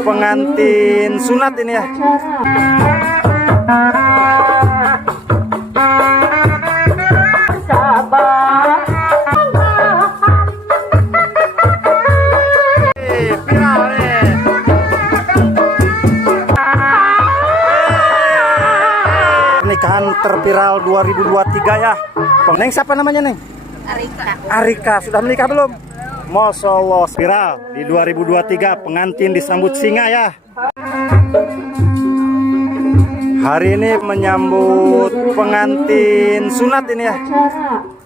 Pengantin sunat ini ya. Viral nih. Pernikahan terviral 2023 ya. Neng siapa namanya Neng? Arika. Arika, sudah menikah belum? Masya Allah, viral di 2023 pengantin disambut singa ya. Hari ini menyambut pengantin sunat ini ya.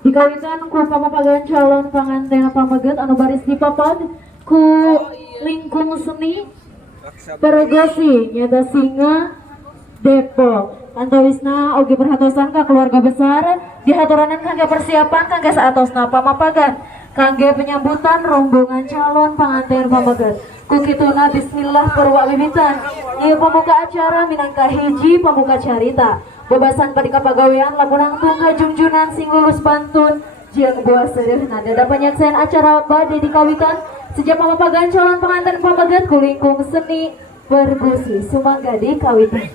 Dikawinkan ku pamapagan calon pengantin pamaget anu baris dipapad ku lingkung seni Perogasi nyata singa Depok. Antawisna oge perhatosan ka keluarga besar dihaturanan kangge persiapan kangge saatosna pamapagan kangge penyambutan rombongan calon pengantin pamaget. Kukituna bismillah perwa wiwitan ieu pembuka acara minangka hiji pembuka carita bebasan pada kapagawean lamunang tungga junjunan sing lulus pantun jeung buah seureuna dada panyaksayan acara bade dikawikan sejak pamapagan calon pengantin pamaget ku lingkung seni Pergusi sumangga dikawitan.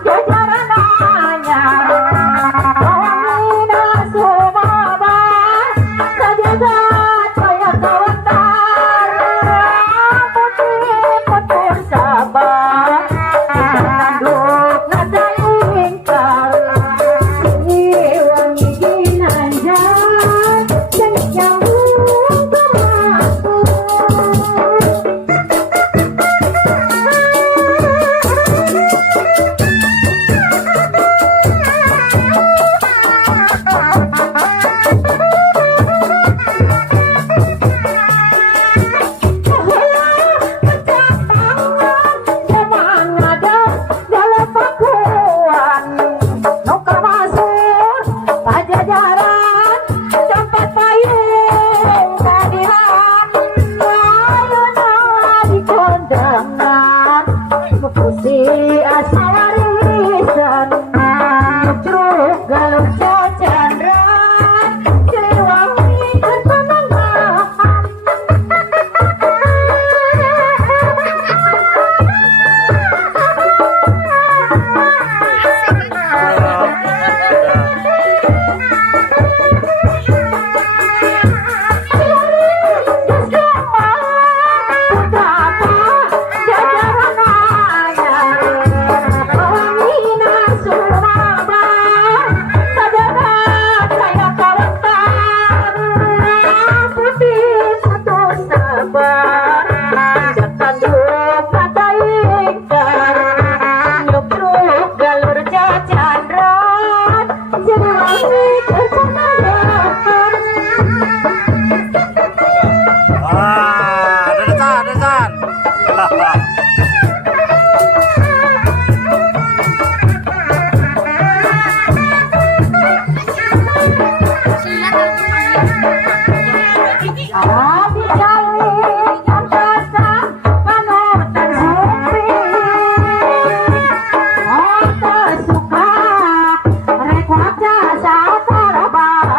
Jajaran nanya, Ah, desan. Abi kali kantasa panutan supi Ota suka rekwaca sa tarabang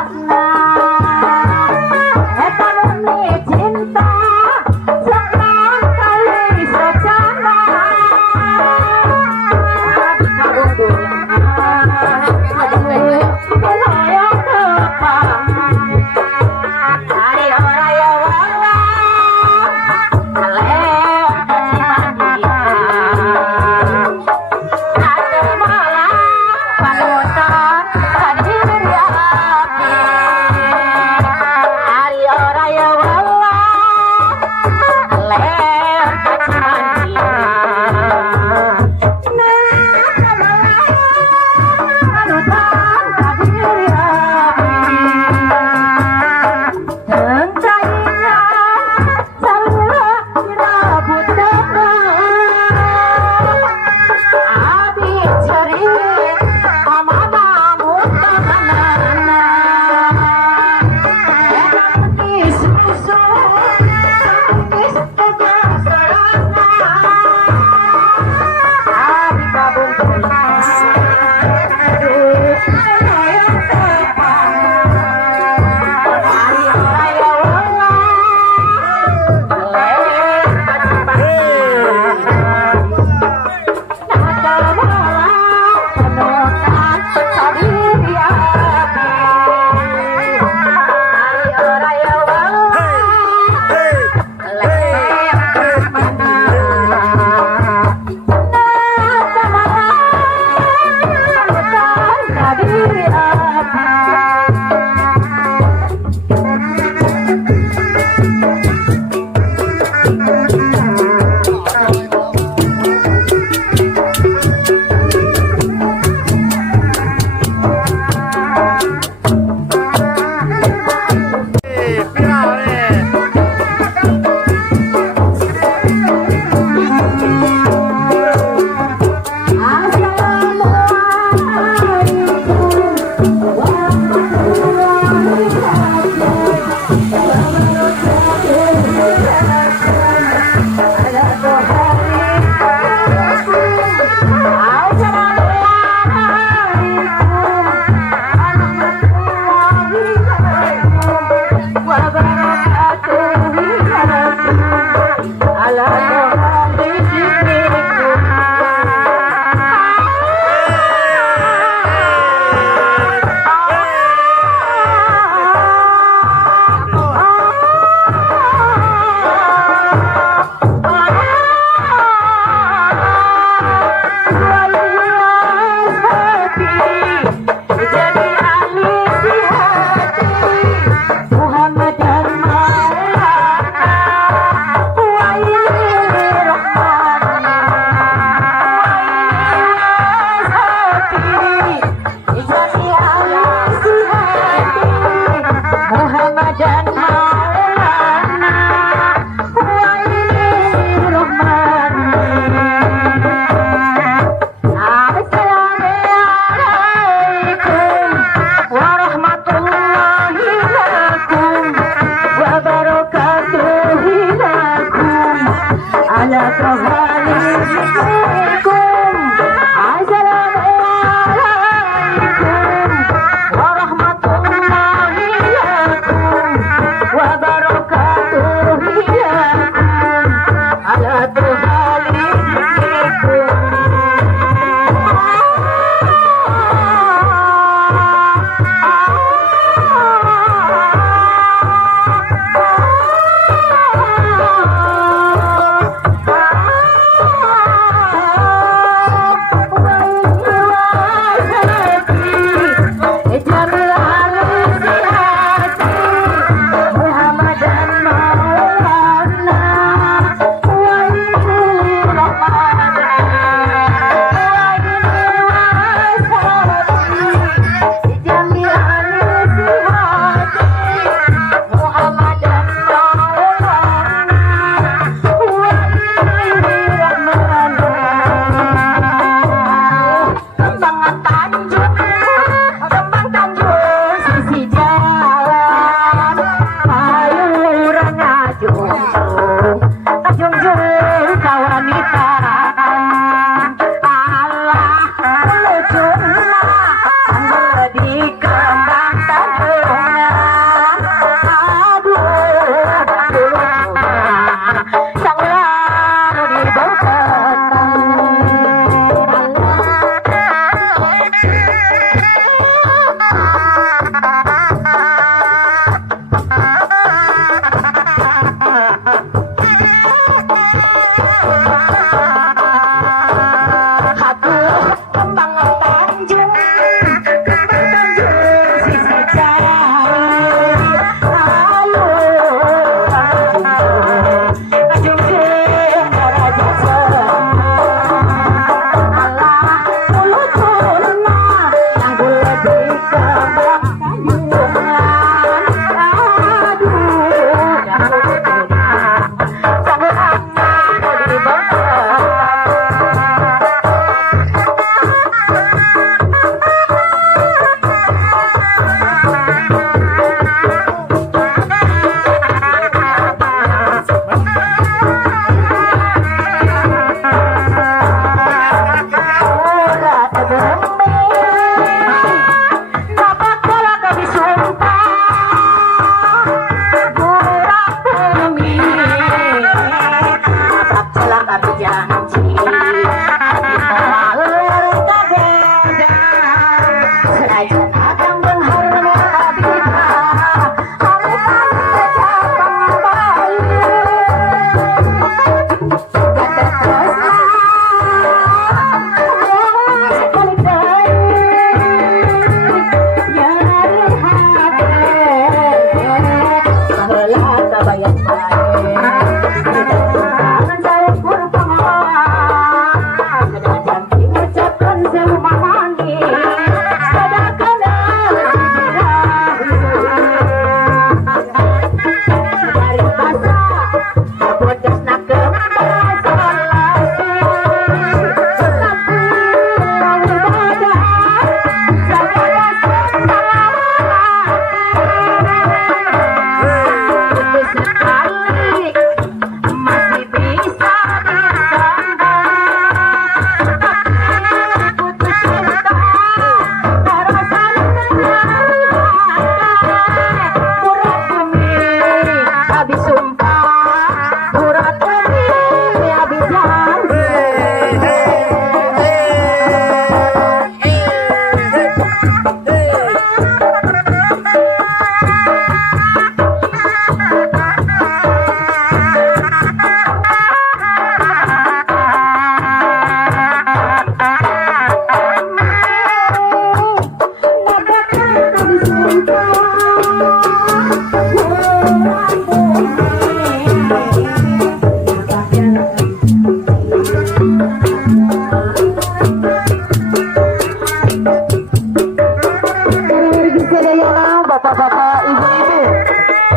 sadayana, bapak-bapak, ibu-ibu.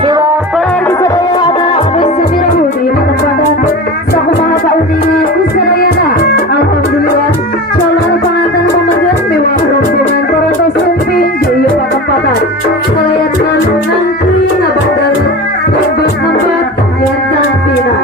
Dewa pergi sadaya ada Semirahu di tempatan Sakumaha Kauningan sadayana. Alhamdulillah, calon pengantin pamagat mewah rombongan Toronto Sumping di tempatan. Kalayan nanti ngabandal tempat yang pina.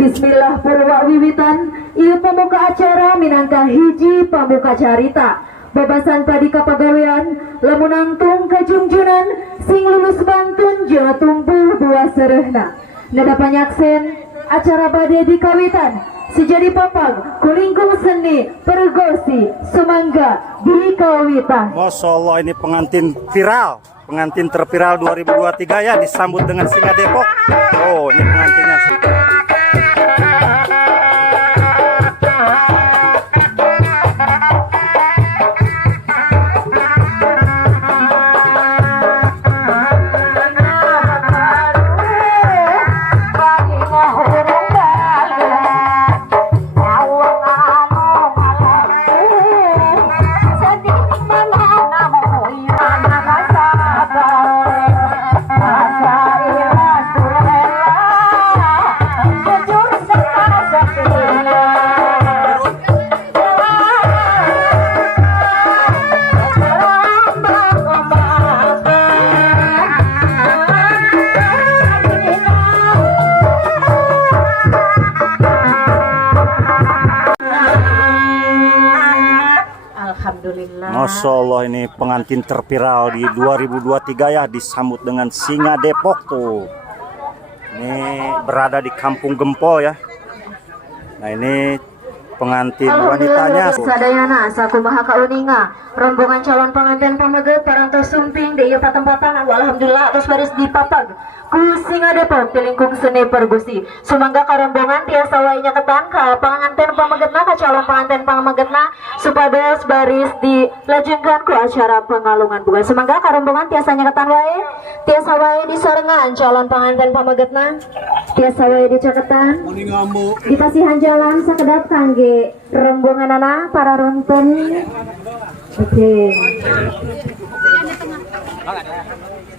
Bismillah purwa wiwitan, ieu pamuka acara minangka hiji pamuka carita. Babasan tadi kapagawean, lamunantung kajungjunan, sing lulus bantun jana tumbuh buah serehna. Nada panyaksen, acara bade di kawitan, sejadi papag, kulingkung seni, pergosi, semangga di kawitan. Masya Allah, ini pengantin viral, pengantin terviral 2023 ya, disambut dengan singa Depok. Oh, ini pengantinnya. Masya Allah, ini pengantin terviral di 2023 ya, disambut dengan singa Depok tuh. Ini berada di Kampung Gempol ya. Nah, ini pengantin wanitanya. Sadayana Sakumaha Kauninga, rombongan calon pengantin pamagat Toronto Sumping di ieu patempatan. Alhamdulillah atas baris dipapag ku singa Depok tilingkung seni pergusi. Sumangga karombongan tiasa wae nyaketan ka panganten pamagetna ka calon pengantin pamagetna supados baris dilajengkeun ku acara pengalungan bunga. Sumangga karombongan tiasa nyaketan wae, tiasa wae disorengan calon pengantin pamagetna, tiasa wae dicaketan. Dipasihan jalan sakedap kangge rombonganana para runtun. Oke.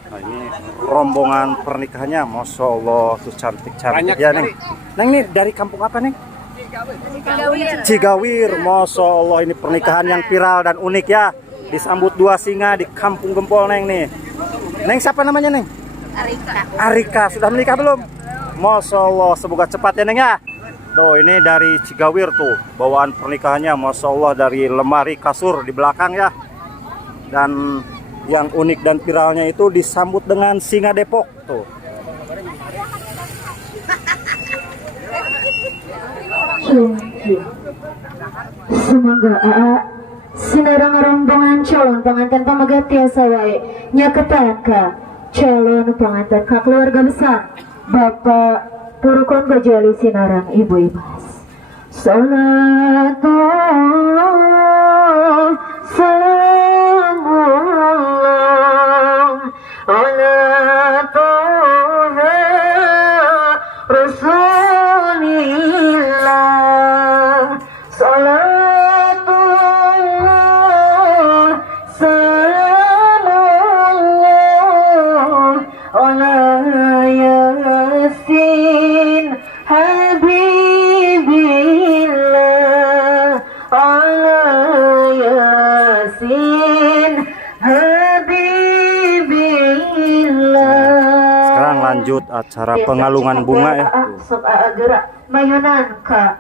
Nah, ini rombongan pernikahannya, Masya Allah, tuh cantik-cantik ya Neng. Neng ini dari kampung apa Neng? Cigawir. Masya Allah, ini pernikahan yang viral dan unik ya. Disambut dua singa di Kampung Gempol Neng nih. Neng siapa namanya Neng? Arika. Sudah menikah belum? Masya Allah, semoga cepat ya Neng ya. Tuh, ini dari Cigawir tuh, bawaan pernikahannya, Masya Allah, dari lemari kasur di belakang ya. Dan yang unik dan viralnya itu disambut dengan singa Depok tuh. Semoga sinarang rombongan calon pengantin pamagat tiasa wae nyaketan ka calon pengantin ka keluarga besar Bapak Purukon Bajali sinarang Ibu Ibas. Salatu salamullah ala Toha Rasulillah. Salatullah salamullah ala Yasin Habibillah, ala Yasin Habibillah. Sekarang lanjut acara pengalungan bunga ya. Sok gerak mayunan ka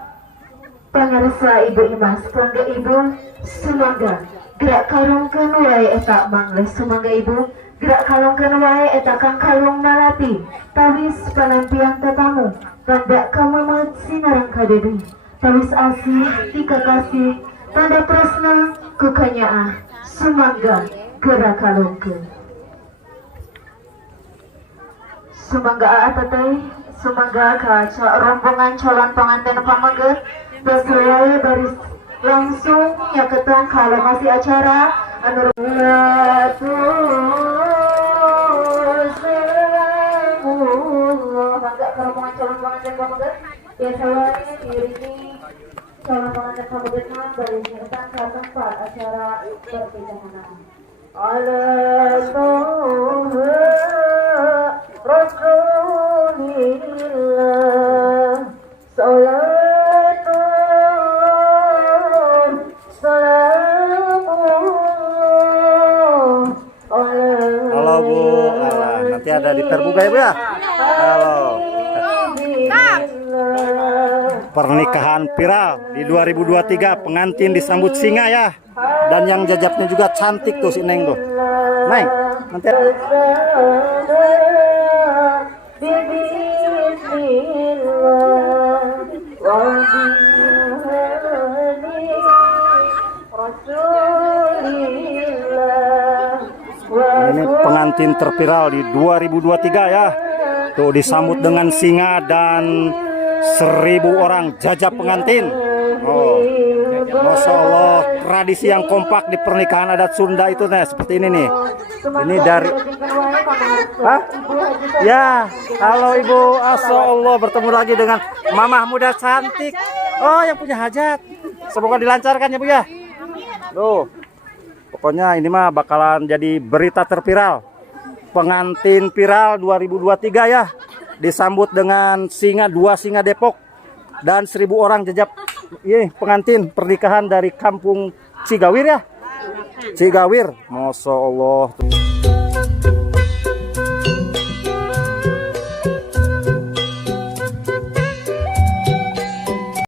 pangarsa Ibu Imas, kangge Ibu sumangga gerak kalungkeun wae eta mangles, sumangga Ibu gerak kalungkeun wae eta kang kalung malati tawis panampian tetamu tanda kamamot sinarang kadebi tawis asih dikakasih tanda tresna ku kanyaah sumangga gerak kalungkeun. Sumangga atatay, sumangga ka rombongan calon pengantin pamagat sesuai baris langsung nyaketan ka lokasi acara anu mangga ka rombongan calon pengantin pamagat biasa wae diiringi calon pengantin pamagatna baris nyaketan ka tempat acara perpisahan. Allah Halo Bu. Nanti ada di terbuka ya Bu ya. Halo. Pernikahan viral di 2023, pengantin disambut singa ya. Dan yang jajapnya juga cantik tuh si Neng tuh. Neng, nanti ini pengantin terviral di 2023 ya. Tuh disambut dengan singa dan 1000 orang jajap pengantin. Oh, Masya Allah, tradisi yang kompak di pernikahan adat Sunda itu nih seperti ini nih. Ini dari, hah? Ya, halo Ibu, Masya Allah, bertemu lagi dengan mamah muda cantik. Oh, yang punya hajat. Semoga dilancarkan ya Bu ya. Tuh, pokoknya ini mah bakalan jadi berita terviral. Pengantin viral 2023 ya. Disambut dengan singa, 2 singa Depok dan 1000 orang jajap pengantin pernikahan dari kampung Cigawir ya. Cigawir, Masya Allah.